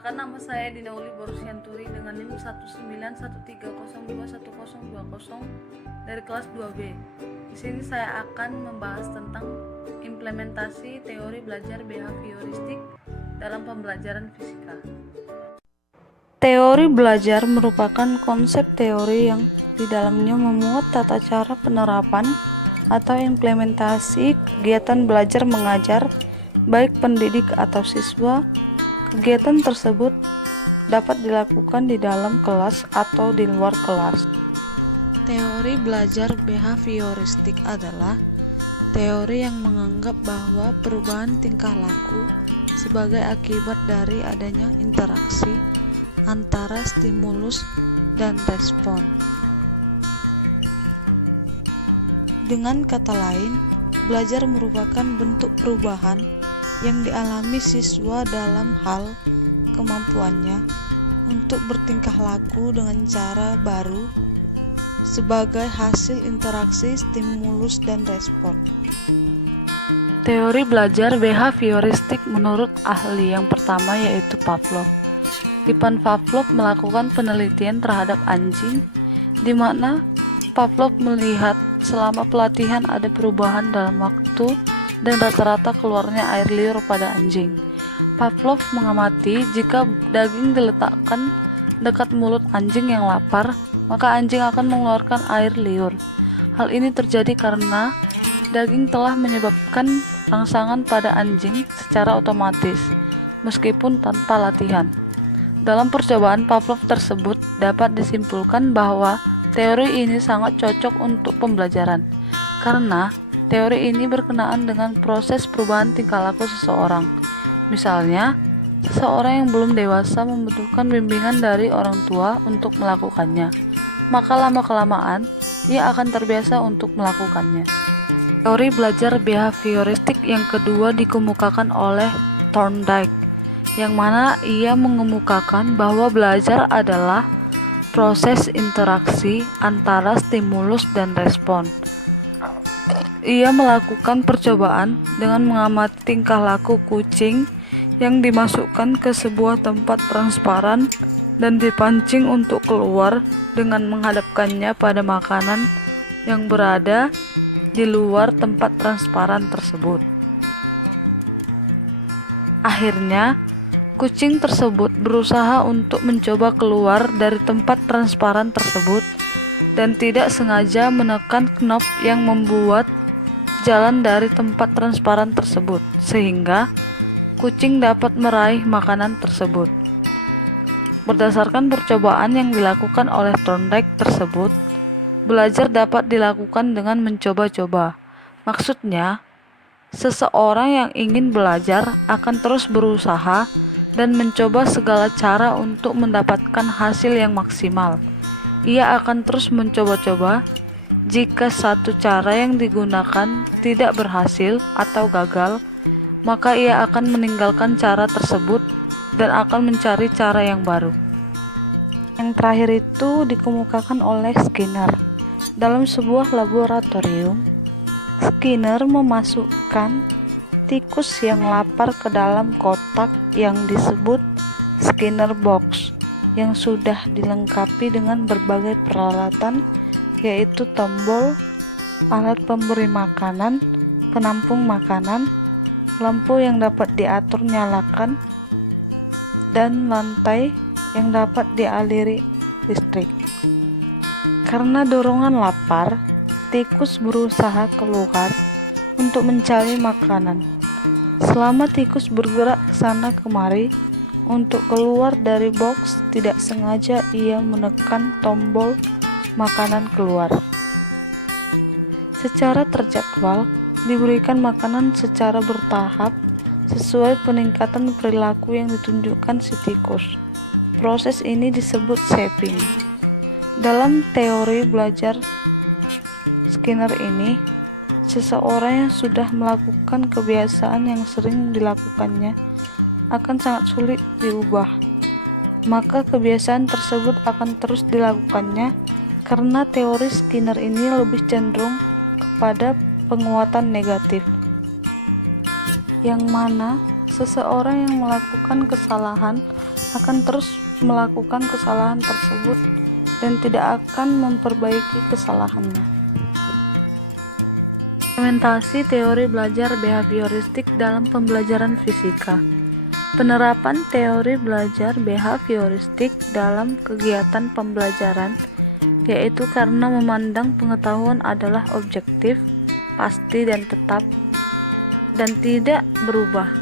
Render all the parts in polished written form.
Perkenalkan, nama saya Dina Uli Borusianturi dengan NIM 19130210210 dari kelas 2B. Di sini saya akan membahas tentang implementasi teori belajar behavioristik dalam pembelajaran fisika. Teori belajar merupakan konsep teori yang di dalamnya memuat tata cara penerapan atau implementasi kegiatan belajar mengajar, baik pendidik atau siswa. Kegiatan tersebut dapat dilakukan di dalam kelas atau di luar kelas. Teori belajar behavioristik adalah teori yang menganggap bahwa perubahan tingkah laku sebagai akibat dari adanya interaksi antara stimulus dan respon. Dengan kata lain, belajar merupakan bentuk perubahan yang dialami siswa dalam hal kemampuannya untuk bertingkah laku dengan cara baru sebagai hasil interaksi stimulus dan respon. Teori belajar behavioristik menurut ahli yang pertama yaitu Pavlov. Ivan Pavlov melakukan penelitian terhadap anjing, di mana Pavlov melihat selama pelatihan ada perubahan dalam waktu dan rata-rata keluarnya air liur pada anjing. Pavlov mengamati jika daging diletakkan dekat mulut anjing yang lapar, maka anjing akan mengeluarkan air liur. Hal ini terjadi karena daging telah menyebabkan rangsangan pada anjing secara otomatis, meskipun tanpa latihan. Dalam percobaan Pavlov tersebut dapat disimpulkan bahwa teori ini sangat cocok untuk pembelajaran, karena teori ini berkenaan dengan proses perubahan tingkah laku seseorang. Misalnya, seseorang yang belum dewasa membutuhkan bimbingan dari orang tua untuk melakukannya, maka lama-kelamaan ia akan terbiasa untuk melakukannya. Teori belajar behavioristik yang kedua dikemukakan oleh Thorndike, yang mana ia mengemukakan bahwa belajar adalah proses interaksi antara stimulus dan respon. Ia melakukan percobaan dengan mengamati tingkah laku kucing yang dimasukkan ke sebuah tempat transparan dan dipancing untuk keluar dengan menghadapkannya pada makanan yang berada di luar tempat transparan tersebut. Akhirnya, kucing tersebut berusaha untuk mencoba keluar dari tempat transparan tersebut dan tidak sengaja menekan knob yang membuat jalan dari tempat transparan tersebut, sehingga kucing dapat meraih makanan tersebut. Berdasarkan percobaan yang dilakukan oleh Thorndike tersebut, belajar dapat dilakukan dengan mencoba-coba. Maksudnya, seseorang yang ingin belajar akan terus berusaha dan mencoba segala cara untuk mendapatkan hasil yang maksimal. Ia akan terus mencoba-coba. Jika satu cara yang digunakan tidak berhasil atau gagal, maka ia akan meninggalkan cara tersebut dan akan mencari cara yang baru. Yang terakhir itu dikemukakan oleh Skinner. Dalam sebuah laboratorium, Skinner memasukkan tikus yang lapar ke dalam kotak yang disebut Skinner box, yang sudah dilengkapi dengan berbagai peralatan, yaitu tombol, alat pemberi makanan, penampung makanan, lampu yang dapat diatur nyalakan, dan lantai yang dapat dialiri listrik. Karena dorongan lapar, tikus berusaha keluar untuk mencari makanan. Selama tikus bergerak ke sana kemari untuk keluar dari box, tidak sengaja ia menekan tombol makanan keluar. Secara terjadwal, diberikan makanan secara bertahap sesuai peningkatan perilaku yang ditunjukkan si tikus. Proses ini disebut shaping. Dalam teori belajar Skinner ini, seseorang yang sudah melakukan kebiasaan yang sering dilakukannya akan sangat sulit diubah. Maka kebiasaan tersebut akan terus dilakukannya karena teori Skinner ini lebih cenderung kepada penguatan negatif, yang mana seseorang yang melakukan kesalahan akan terus melakukan kesalahan tersebut dan tidak akan memperbaiki kesalahannya. Implementasi teori belajar behavioristik dalam pembelajaran fisika. Penerapan teori belajar behavioristik dalam kegiatan pembelajaran yaitu karena memandang pengetahuan adalah objektif, pasti dan tetap, dan tidak berubah.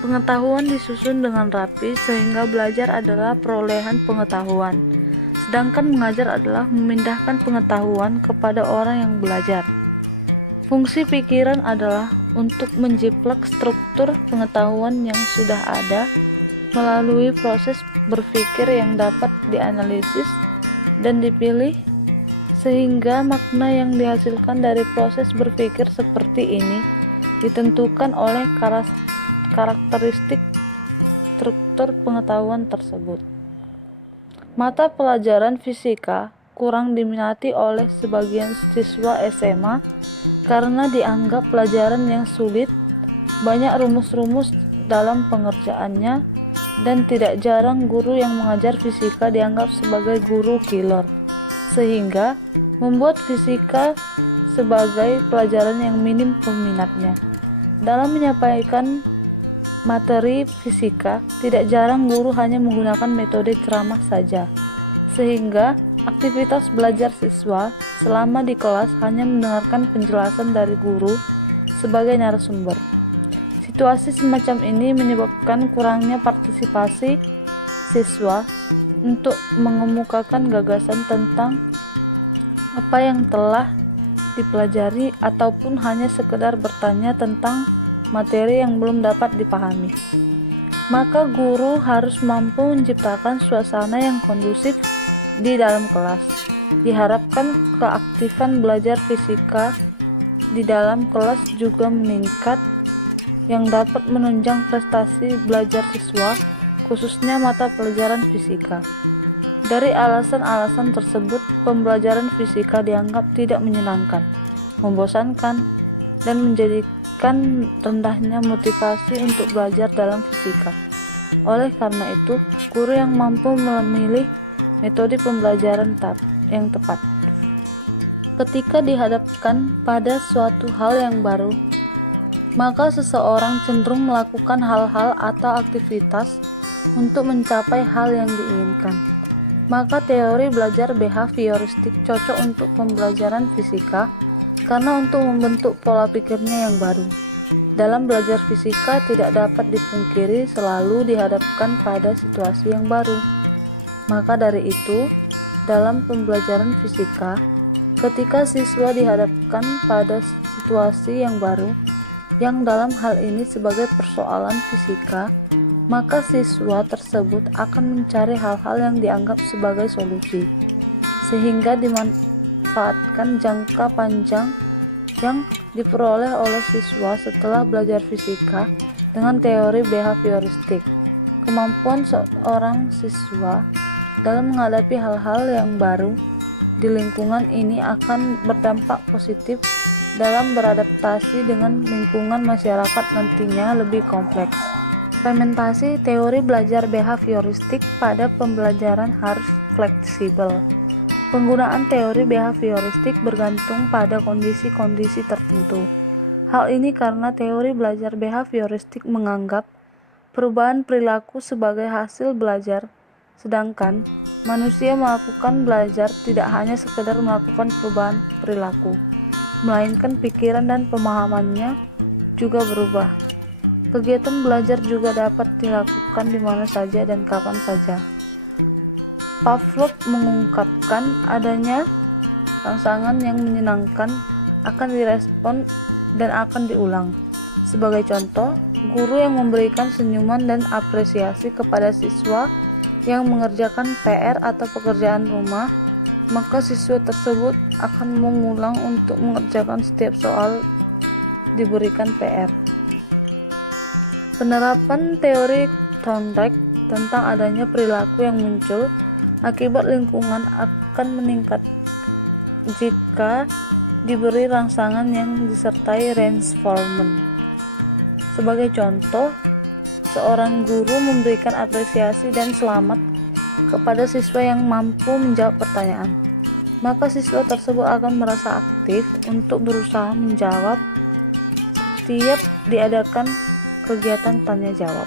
Pengetahuan disusun dengan rapi sehingga belajar adalah perolehan pengetahuan, sedangkan mengajar adalah memindahkan pengetahuan kepada orang yang belajar. Fungsi pikiran adalah untuk menjiplak struktur pengetahuan yang sudah ada melalui proses berpikir yang dapat dianalisis dan dipilih, sehingga makna yang dihasilkan dari proses berpikir seperti ini ditentukan oleh karakteristik struktur pengetahuan tersebut. Mata pelajaran fisika kurang diminati oleh sebagian siswa SMA karena dianggap pelajaran yang sulit, banyak rumus-rumus dalam pengerjaannya, dan tidak jarang guru yang mengajar fisika dianggap sebagai guru killer, sehingga membuat fisika sebagai pelajaran yang minim peminatnya. Dalam menyampaikan materi fisika, tidak jarang guru hanya menggunakan metode ceramah saja, sehingga aktivitas belajar siswa selama di kelas hanya mendengarkan penjelasan dari guru sebagai narasumber. Situasi semacam ini menyebabkan kurangnya partisipasi siswa untuk mengemukakan gagasan tentang apa yang telah dipelajari ataupun hanya sekedar bertanya tentang materi yang belum dapat dipahami. Maka guru harus mampu menciptakan suasana yang kondusif di dalam kelas. Diharapkan keaktifan belajar fisika di dalam kelas juga meningkat, yang dapat menunjang prestasi belajar siswa, khususnya mata pelajaran fisika. Dari alasan-alasan tersebut, pembelajaran fisika dianggap tidak menyenangkan, membosankan, dan menjadikan rendahnya motivasi untuk belajar dalam fisika. Oleh karena itu, guru yang mampu memilih metode pembelajaran yang tepat ketika dihadapkan pada suatu hal yang baru, maka seseorang cenderung melakukan hal-hal atau aktivitas untuk mencapai hal yang diinginkan. Maka teori belajar behavioristik cocok untuk pembelajaran fisika karena untuk membentuk pola pikirnya yang baru. Dalam belajar fisika tidak dapat dipungkiri selalu dihadapkan pada situasi yang baru. Maka dari itu, dalam pembelajaran fisika, ketika siswa dihadapkan pada situasi yang baru, yang dalam hal ini sebagai persoalan fisika, maka siswa tersebut akan mencari hal-hal yang dianggap sebagai solusi, sehingga dimanfaatkan jangka panjang yang diperoleh oleh siswa setelah belajar fisika dengan teori behavioristik. Kemampuan seorang siswa dalam menghadapi hal-hal yang baru di lingkungan ini akan berdampak positif dalam beradaptasi dengan lingkungan masyarakat nantinya lebih kompleks. Implementasi teori belajar behavioristik pada pembelajaran harus fleksibel. Penggunaan teori behavioristik bergantung pada kondisi-kondisi tertentu. Hal ini karena teori belajar behavioristik menganggap perubahan perilaku sebagai hasil belajar, sedangkan manusia melakukan belajar tidak hanya sekedar melakukan perubahan perilaku, melainkan pikiran dan pemahamannya juga berubah. Kegiatan belajar juga dapat dilakukan di mana saja dan kapan saja. Pavlov mengungkapkan adanya rangsangan yang menyenangkan akan direspon dan akan diulang. Sebagai contoh, guru yang memberikan senyuman dan apresiasi kepada siswa yang mengerjakan PR atau pekerjaan rumah, maka siswa tersebut akan mengulang untuk mengerjakan setiap soal diberikan PR. Penerapan teori Thorndike tentang adanya perilaku yang muncul akibat lingkungan akan meningkat jika diberi rangsangan yang disertai reinforcement. Sebagai contoh, seorang guru memberikan apresiasi dan selamat kepada siswa yang mampu menjawab pertanyaan, maka siswa tersebut akan merasa aktif untuk berusaha menjawab setiap diadakan kegiatan tanya jawab.